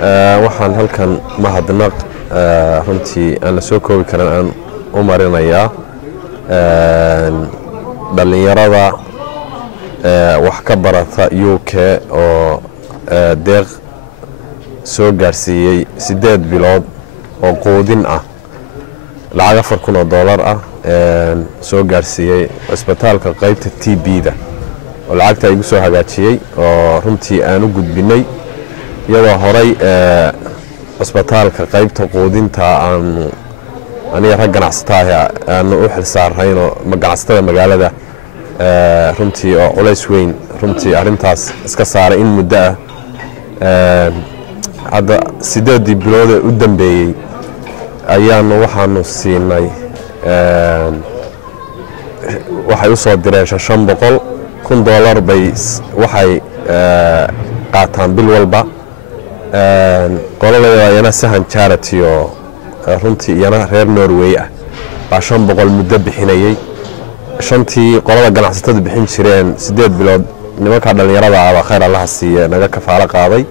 waxaan halkan mahadnaq runtii aan la soo koobi karin aan u marinayaa dhalinyarada wax ka barata UK oo deeq soo gaarsiiyey 8 bilood oo qoodin ah lacag $4,000 ah soo gaarsiiyey isbitaalka qaybta TB-da oo lacagta igu soo hagaajiyey oo runtii aan u gudbinay iyadoo horay isbitaalka qaybta qoodinta aniga rag ganacsatada aan u xilsaarayno ganacsatada magaalada runtii oo culays weyn runtii arintaas iska saaray in muddo ah hadda 8 bilood u dambeeyay ayaanu waxaanu siinay waxay u soo direen $500,000 bay waxay qaataan bil walba qolada yana Sahan Charity oo runtii yana reer Norway ah baa $500 muddo bixinayay shantii qolada ganacsatada bixin jireen 8 bilood nimanka dhalinyarada ah khayr Allah siiye naga kafaalo qaaday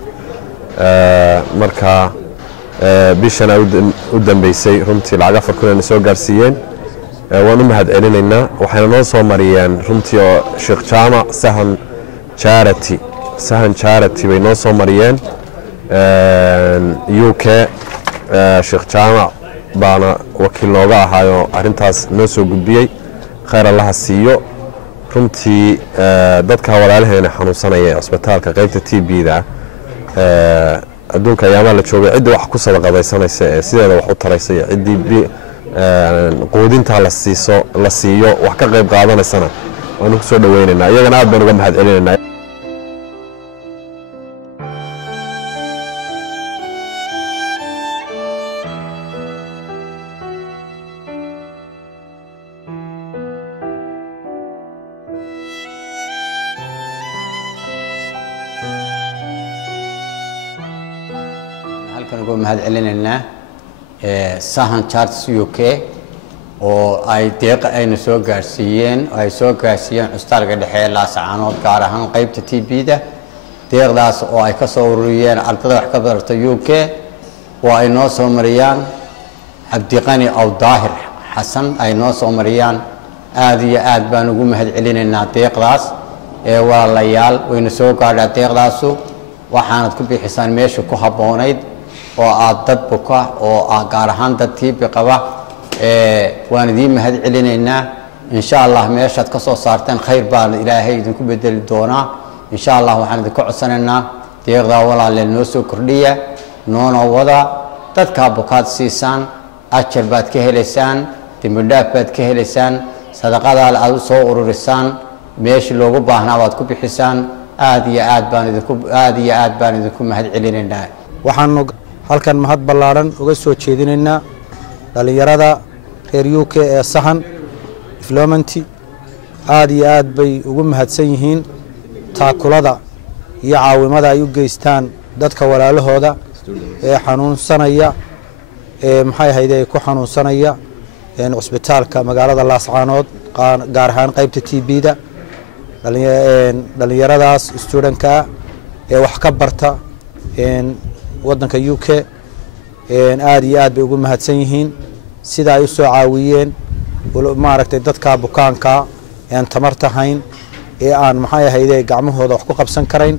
marka bishana u dambeysay runtii lacag $4,000 soo gaarsiiyeen waan u mahad celinaynaa waxayna noo soo mariyeen runtii oo Sheekh Jaamac Sahan Charity bay noo soo mariyeen UK Sheekh Jaamac baana wakiil nooga ahaayo arintaas noo soo gudbiyay khayr Allah siiyo runtii dadka walaalaheena xanuunsanaya isbitaalka qaybta TB-da adduunka ayaama la joogay cid wax ku sadaqadaysanaysa sideeda wax u taraysay cidii qoodinta la siiyo wax ka qayb qaadanaysana waanu ku soo dhaweynaynaa iyagana aad baan uga mahad celinaynaa halkan ugu mahad celinaynaa Sahan Charity UK oo ay deeq ayna soo gaarsiiyeen cusbitaalka dhexe Laascaanood gaar ahaan qaybta TB-da deeqdaas oo ay ka soo ururiyeen ardayda wax ka barata UK oo ay noo soo mariyaan Cabdiqani aw Daahir Xasan ay noo soo mariyaan aad iyo aad baan ugu mahad celinaynaa deeqdaas walaalayaal wayna soo gaadhay deeqdaasu waxaanad ku bixisaan meesha ku haboonayd oo aad dad buka oo gaar ahaan dad TB qaba waan idin mahad celinaynaa insha Allah meeshaad ka soo saarteen khayr baan Ilaahay idinku bedeli doonaa insha Allah waxaan idinku codsanaynaa deeqda walaaleel noo soo kordhiya noona wada dadka bukaad siisaan ajar baad ka helaysaan dimidhaaf baad ka helaysaan sadaqada aad u soo ururisaan meesha loogu baahnaa waad ku bixisaan aad iyo aad baan idinku mahad celinaynaa waxaan halkan mahad ballaaran uga soo jeedinaynaa dhalinyarada reer UK ee Sahan Development aad iyo aad bay ugu mahadsan yihiin taakulada iyo caawimada ay u geystaan dadka walaalahooda ee xanuunsanaya maxay ahaydee ku xanuunsanaya cusbitaalka magaalada Laascaanood gaar ahaan qaybta TB-da dhalinyaradaas student-ka ee wax ka barta wadanka UK aad iyo aad bay ugu mahadsan yihiin sida ay u soo caawiyeen maaragtay dadka bukaanka aan tamarta hayn ee aan maxay ahaydee gacmahooda wax ku qabsan karayn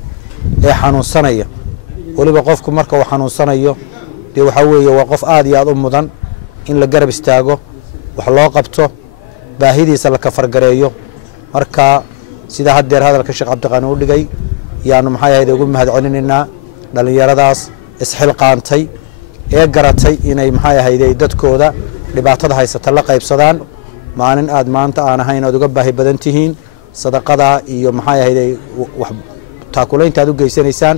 ee xanuunsanaya waliba qofku marka uu xanuunsanayo waxa weeye waa qof aad iyo aad u mudan in la garab istaago wax loo qabto baahidiisa la kafargareeyo marka sida haddeer hadalka Sheekh Cabdiqani u dhigay yaanu maxay ahayd ugu mahad celinaynaa dhalinyaradaas isxilqaantay ee garatay inay maxay ahayd dadkooda dhibaatada haysata la qaybsadaan maalin aad maanta aan ahayn aad uga baahi badan tihiin sadaqada iyo maxay ahayd wax taakulaynta aad u geysanaysaan